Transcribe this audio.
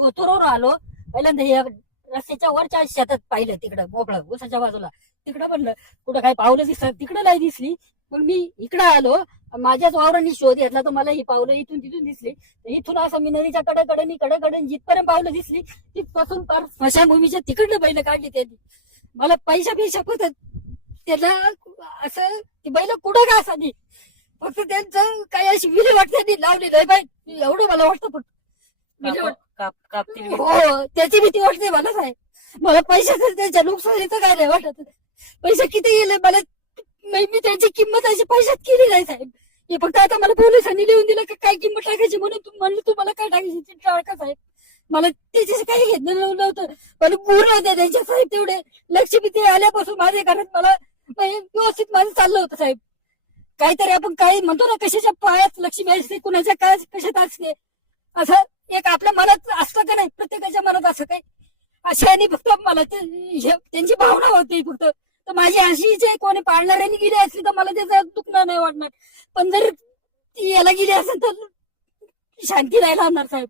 उतरून आलो. पहिल्यांदा हे रस्त्याच्या वरच्या शेतात पाहिलं तिकडं मोकळं उसाच्या बाजूला. तिकडं म्हणलं कुठं काही पावलं दिसतात तिकडं नाही दिसली. पण मी इकडं आलो. माझ्याच वावरांनी शोध घेतला तर मला ही पावलं इथून तिथून दिसली. इथून असं मी नदीच्या कडेकडे कडेकडे जिथपर्यंत पावलं दिसली तिथपासून पार स्मशानभूमीच्या तिकडनं बैल काढली त्यांनी. मला पैसा पैसा होत त्याला असं ती बैल कुठं का असानी फक्त त्यांचं काही अशी विले वाटते लावली. नाही बाई एवढं मला वाटतं फक्त. वाटत काप- कापतील हो त्याची भीती वाटते मला साहेब. मला पैशाचं त्याच्या नुकसानीचं काय नाही वाटत. पैसे किती गेले? मला मी मी त्याची किंमत अशी पैशात केली नाही साहेब. हे फक्त आता मला पोलिसांनी लिहून दिलं की काय किंमत टाकायची म्हणून तू म्हणलं तुम्हाला काय टाकायची? ती टाका साहेब. मला त्याच्याशी काही घेतलं नव्हतं. पण गुण होते त्यांच्या साहेब तेवढे. लक्ष्मी ते आल्यापासून माझ्या घरात मला म्हणजे व्यवस्थित माझं चाललं होतं साहेब. काहीतरी आपण काही म्हणतो ना कशाच्या पायात लक्ष्मी असते कुणाच्या काय कशात असते? असं प्रत्येक आपल्या मनात असतं का नाही? प्रत्येकाच्या मनात असं काही? अशाने फक्त मला त्यांची भावना होती फक्त. तर माझी अशी जे कोणी पाळणाऱ्याने गेली असली तर मला त्याचं दुखणं नाही वाटणार. पण जर ती याला गेली असेल तर शांती नाही होणार साहेब.